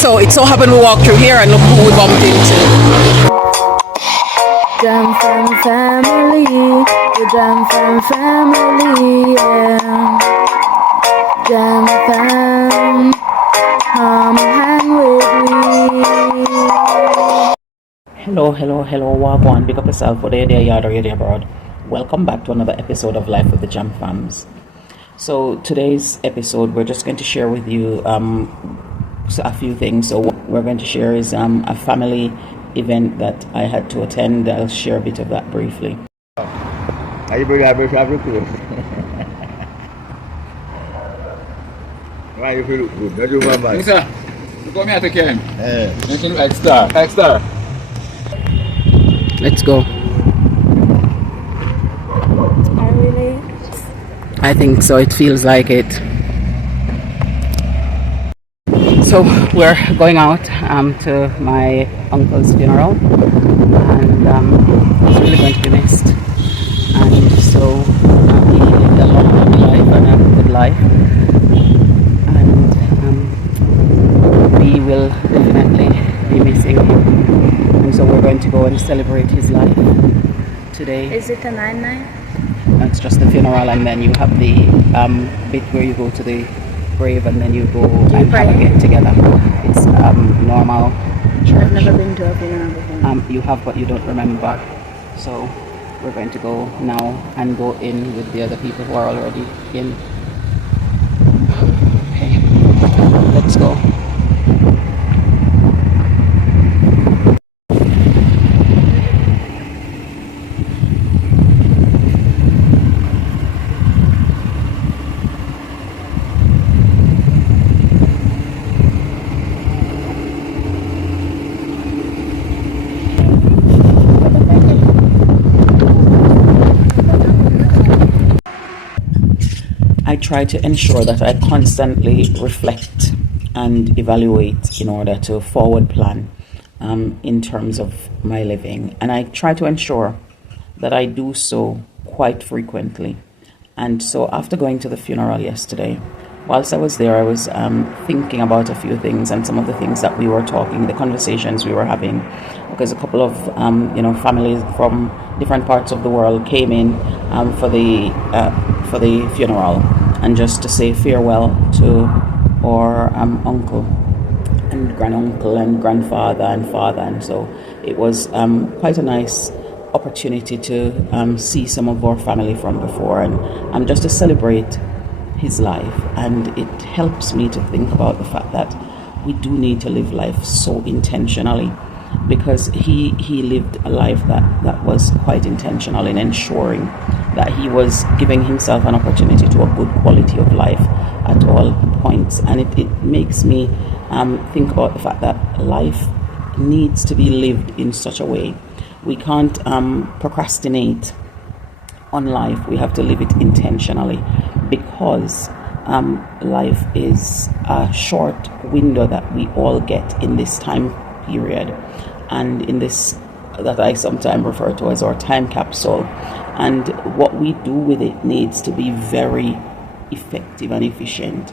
So it so happened we walked through here and look who we bumped into. Jam Fam family, the Jam Fam family, yeah. Jam Fam, come hang with me. Hello, Wagwan. Pick up yourself, whether you're there, yard, or you're there, abroad. Welcome back to another episode of Life with the Jam Fams. So today's episode, we're just going to share with you a few things. So what we're going to share is a family event that I had to attend. I'll share a bit of that briefly. Are you pretty happy to look? Why you feel good? Don't you remember? Yes, sir. Look at me at the can. Yeah. Making like star. Like star. Let's go. I think so. It feels like it. So we're going out to my uncle's funeral, and he's really going to be missed. And so he lived a long life and a good life, and we will definitely be missing him. And so we're going to go and celebrate his life today. Is it a 9-9? It's just the funeral, and then you have the bit where you go to the grave and then you go and have a get together. It's normal church. I've never been to a funeral before. You have, but you don't remember. So we're going to go now and go in with the other people who are already in. Okay, let's go. I try to ensure that I constantly reflect and evaluate in order to forward plan in terms of my living. And I try to ensure that I do so quite frequently. And so after going to the funeral yesterday, whilst I was there, I was thinking about a few things and some of the things that we were talking, the conversations we were having, because a couple of families from different parts of the world came in for the funeral, and just to say farewell to our uncle and granduncle and grandfather and father. And so it was quite a nice opportunity to see some of our family from before, and just to celebrate his life. And it helps me to think about the fact that we do need to live life so intentionally, because he lived a life that was quite intentional in ensuring that he was giving himself an opportunity to a good quality of life at all points. And it makes me think about the fact that life needs to be lived in such a way. We can't procrastinate on life. We have to live it intentionally, because life is a short window that we all get in this time period, and in this that I sometimes refer to as our time capsule. And what we do with it needs to be very effective and efficient.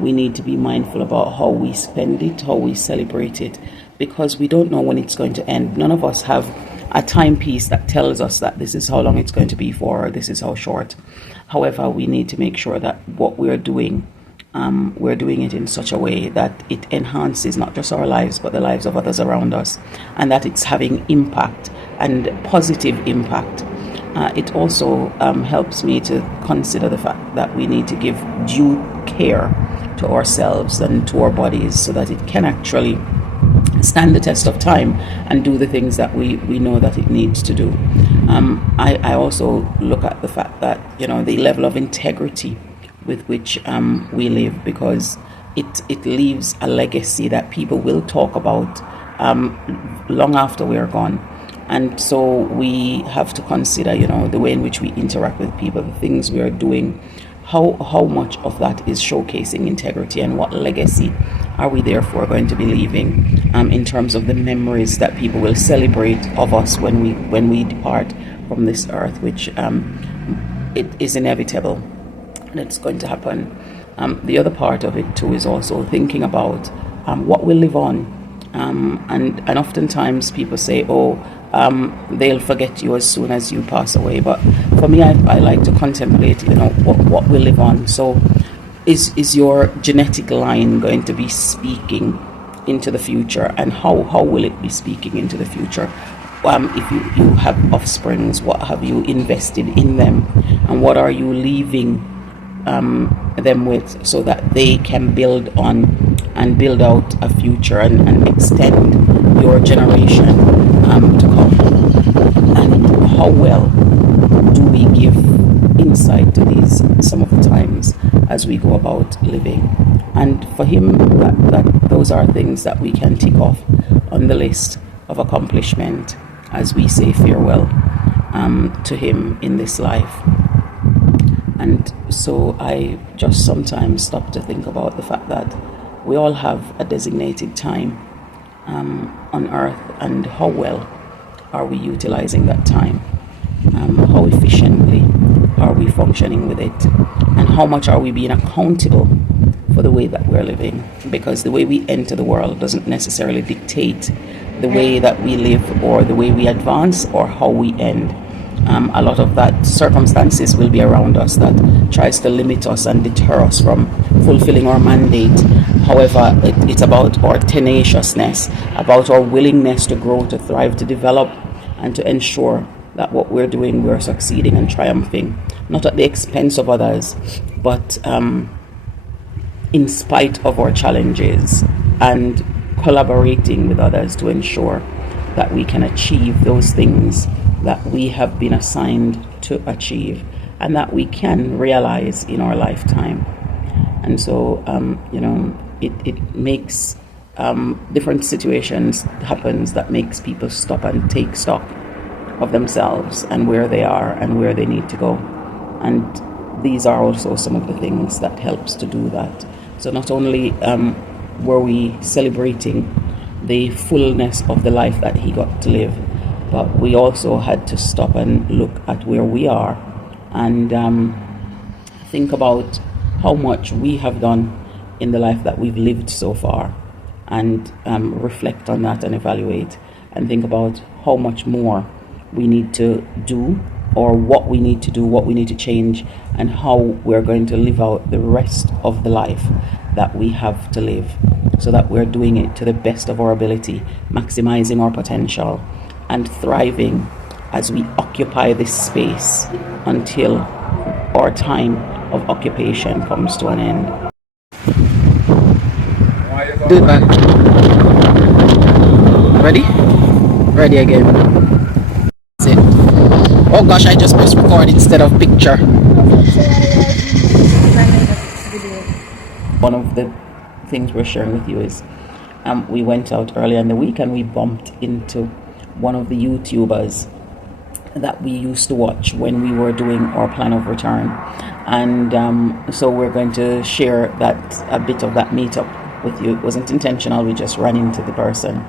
We need to be mindful about how we spend it, how we celebrate it, because we don't know when it's going to end. None of us have a timepiece that tells us that this is how long it's going to be for, or this is how short. However, we need to make sure that what we're doing it in such a way that it enhances not just our lives but the lives of others around us, and that it's having impact and positive impact. It also helps me to consider the fact that we need to give due care to ourselves and to our bodies so that it can actually stand the test of time and do the things that we know that it needs to do. I also look at the fact that the level of integrity with which we live, because it leaves a legacy that people will talk about long after we are gone. And so we have to consider the way in which we interact with people, the things we are doing, how much of that is showcasing integrity, and what legacy are we therefore going to be leaving in terms of the memories that people will celebrate of us when we depart from this earth, which it is inevitable. That's going to happen. The other part of it too is also thinking about what will live on. And oftentimes people say, they'll forget you as soon as you pass away. But for me, I like to contemplate, what will live on. So is your genetic line going to be speaking into the future, and how will it be speaking into the future? If you have offsprings, what have you invested in them, and what are you leaving them with, so that they can build on and build out a future and extend your generation to come? And how well do we give insight to these some of the times as we go about living? And for him, that those are things that we can tick off on the list of accomplishment as we say farewell to him in this life. And so I just sometimes stop to think about the fact that we all have a designated time on earth, and how well are we utilizing that time? How efficiently are we functioning with it? And how much are we being accountable for the way that we're living? Because the way we enter the world doesn't necessarily dictate the way that we live, or the way we advance, or how we end. A lot of that circumstances will be around us that tries to limit us and deter us from fulfilling our mandate. However, it's about our tenaciousness, about our willingness to grow, to thrive, to develop, and to ensure that what we're doing, we're succeeding and triumphing, not at the expense of others, but in spite of our challenges, and collaborating with others to ensure that we can achieve those things that we have been assigned to achieve, and that we can realize in our lifetime. And so, it makes different situations happens that makes people stop and take stock of themselves and where they are and where they need to go. And these are also some of the things that helps to do that. So not only were we celebrating the fullness of the life that he got to live, but we also had to stop and look at where we are and think about how much we have done in the life that we've lived so far, and reflect on that and evaluate and think about how much more we need to do, or what we need to do, what we need to change, and how we're going to live out the rest of the life that we have to live, so that we're doing it to the best of our ability, maximizing our potential and thriving as we occupy this space until our time of occupation comes to an end. Do it back. Ready? Ready again. That's it. Oh gosh, I just pressed record instead of picture. One of the things we're sharing with you is we went out earlier in the week and we bumped into one of the YouTubers that we used to watch when we were doing our plan of return, and so we're going to share a bit of that meetup with you. It wasn't intentional, we just ran into the person.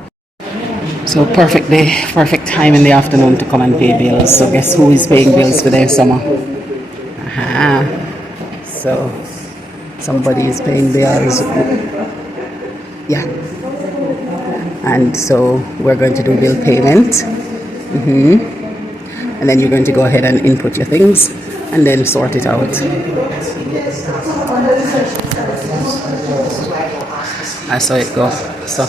So perfect day, perfect time in the afternoon to come and pay bills. So guess who is paying bills for their summer? So somebody is paying bills. Yeah. And so we're going to do bill payment. And then you're going to go ahead and input your things and then sort it out. I saw it go. So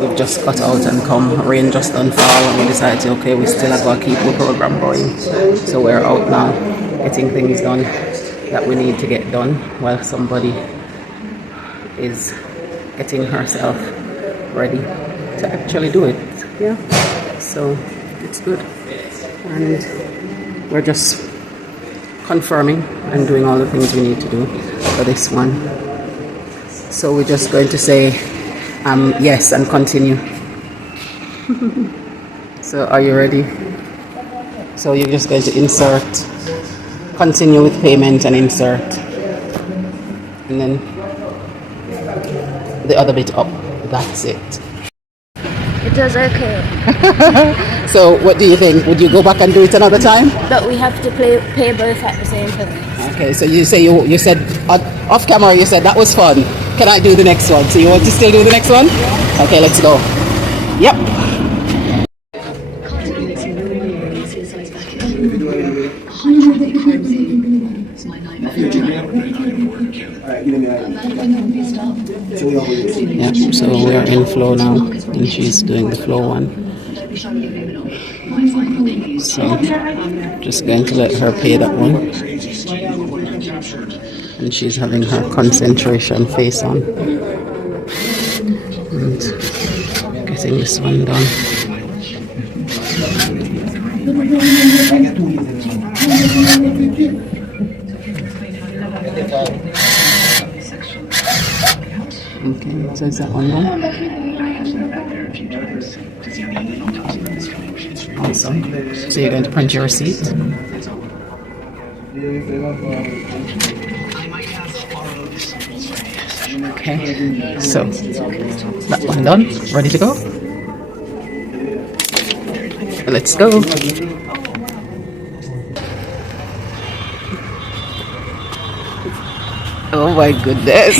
we've just got out and come. Rain just done fall, and we decided, okay, we still have to keep the program going. So we're out now, getting things done that we need to get done, while somebody is getting herself ready to actually do it. Yeah. So it's good. And we're just confirming and doing all the things we need to do for this one. So we're just going to say yes and continue. So are you ready? So you're just going to insert, continue with payment and insert, and then the other bit up. That's it. It was okay. So what do you think? Would you go back and do it another time? But we have to pay both at the same time. Okay, so you say you said off camera, you said that was fun. can I do the next one? So you want to still do the next one? Okay, let's go. Yep. Yeah, so we're in flow now, and she's doing the flow one. So just going to let her pay that one. And she's having her concentration face on. And getting this one done. Okay, so is that one done? Awesome. So you're going to punch your receipt? Okay, so that one done. Ready to go? Let's go. Oh my goodness.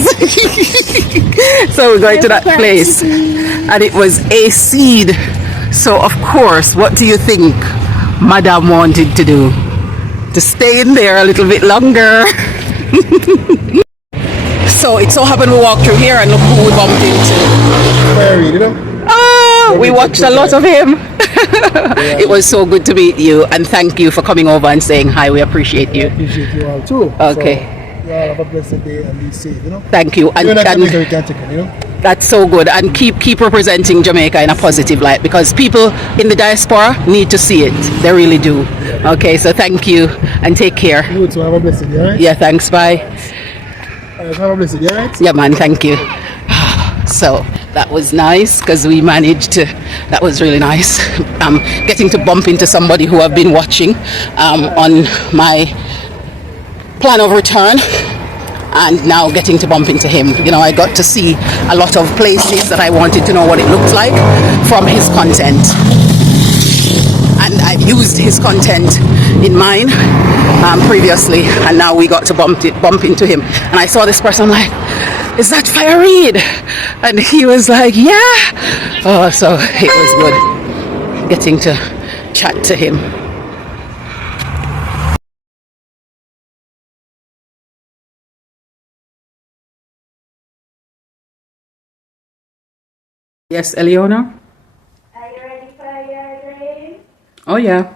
So we're going to that place and it was a seed. So of course, what do you think Madame wanted to do? To stay in there a little bit longer. So it so happened we walked through here and look who we bumped into. We watched a lot of him. It was so good to meet you and thank you for coming over and saying hi. We appreciate you. Appreciate you all too. Okay. So, you all have a blessed day and be safe, you know. Thank you. And, that's so good. And keep representing Jamaica in a positive light because people in the diaspora need to see it. They really do. Okay, so thank you and take care. You too, have a blessed day, alright? Yeah, thanks. Bye. Have a blessed day, alright? Yeah, man, thank you. So that was nice because we managed to, that was really nice. Getting to bump into somebody who I've been watching on my plan of return and now getting to bump into him. You know, I got to see a lot of places that I wanted to know what it looked like from his content. And I've used his content in mine previously, and now we got to bump into him. And I saw this person, I'm like, is that Farid? And he was like, yeah. Oh, so it was good getting to chat to him. Yes, Eleona? Are you ready for your grade? Oh yeah.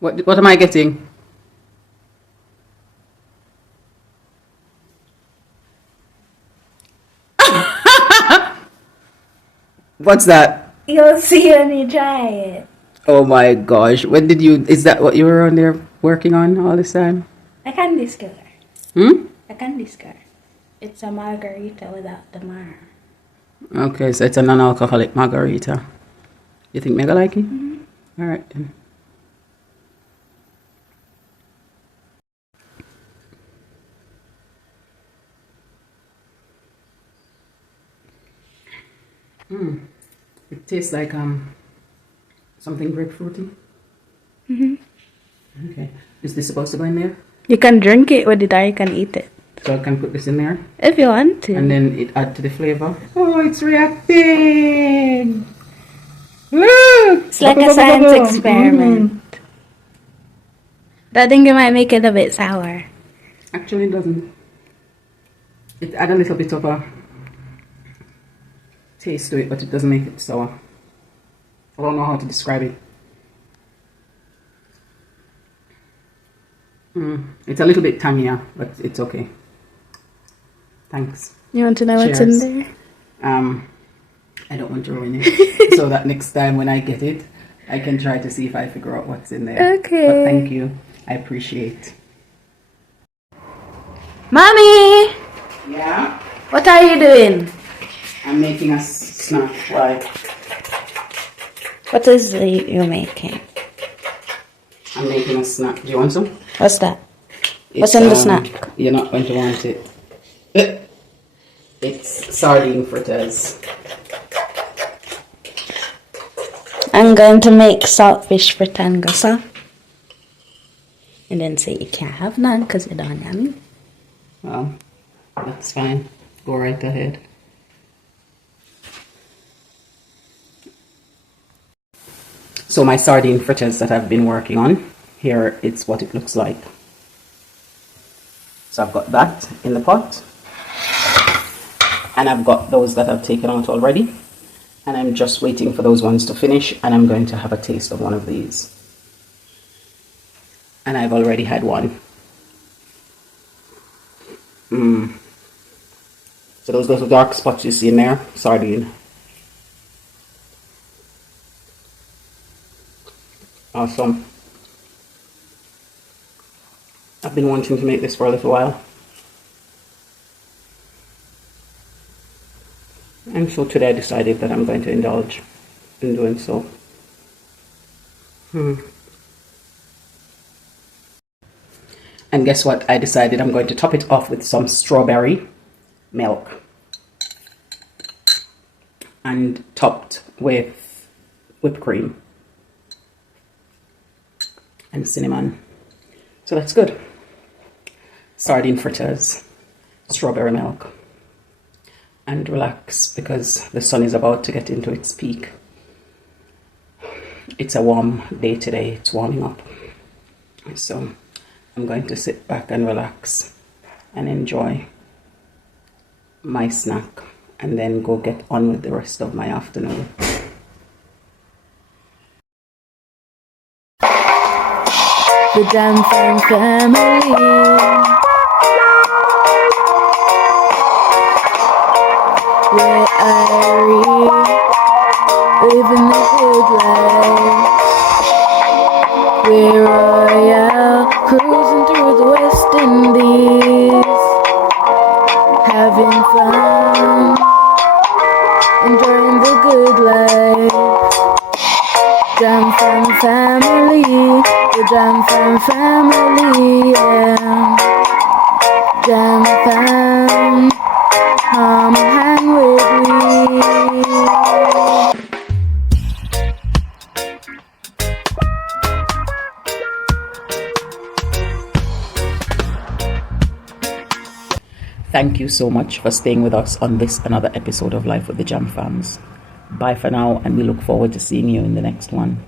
What am I getting? What's that? You'll see when you try it. Oh my gosh. Is that what you were on there working on all this time? A candy scar. A candy scar. It's a margarita without the mar. Okay, so it's a non-alcoholic margarita. You think Mega like it? All right then. It tastes like something grapefruity. Okay. Is this supposed to go in there? You can drink it with it or you can eat it. So I can put this in there? If you want to. And then it add to the flavor. Oh, it's reacting! Look! It's like a science experiment. I think it might make it a bit sour. Actually, it doesn't. It add a little bit of a taste to it, but it doesn't make it sour. I don't know how to describe it. It's a little bit tangier, but it's okay. Thanks. You want to know what's in there? I don't want to ruin it. So that next time when I get it, I can try to see if I figure out what's in there. Okay. But thank you. I appreciate. Mommy! Yeah? What are you doing? I'm making a snack. Why? What is it you're making? I'm making a snack. Do you want some? What's that? What's in the snack? You're not going to want it. It's sardine fritters. I'm going to make saltfish fritanga. And then say you can't have none because you don't have me. Well, that's fine. Go right ahead. So my sardine fritters that I've been working on, here it's what it looks like. So I've got that in the pot, and I've got those that I've taken out already, and I'm just waiting for those ones to finish, and I'm going to have a taste of one of these. And I've already had one. So those little dark spots you see in there, sardine. Awesome. I've been wanting to make this for a little while. And so today I decided that I'm going to indulge in doing so. And guess what? I decided I'm going to top it off with some strawberry milk. And topped with whipped cream and cinnamon. So that's good. Sardine fritters, strawberry milk, and relax because the sun is about to get into its peak. It's a warm day today, it's warming up. So I'm going to sit back and relax and enjoy my snack and then go get on with the rest of my afternoon. The Jam Fam family. We're Irie, living the good life. We're royal, cruising through the West Indies, having fun, enjoying the good life. Jam Fam family, the Jam Fam family, yeah. Jam Fam, come hang with me. Thank you so much for staying with us on this another episode of Life with the Jam Fams. Bye for now, and we look forward to seeing you in the next one.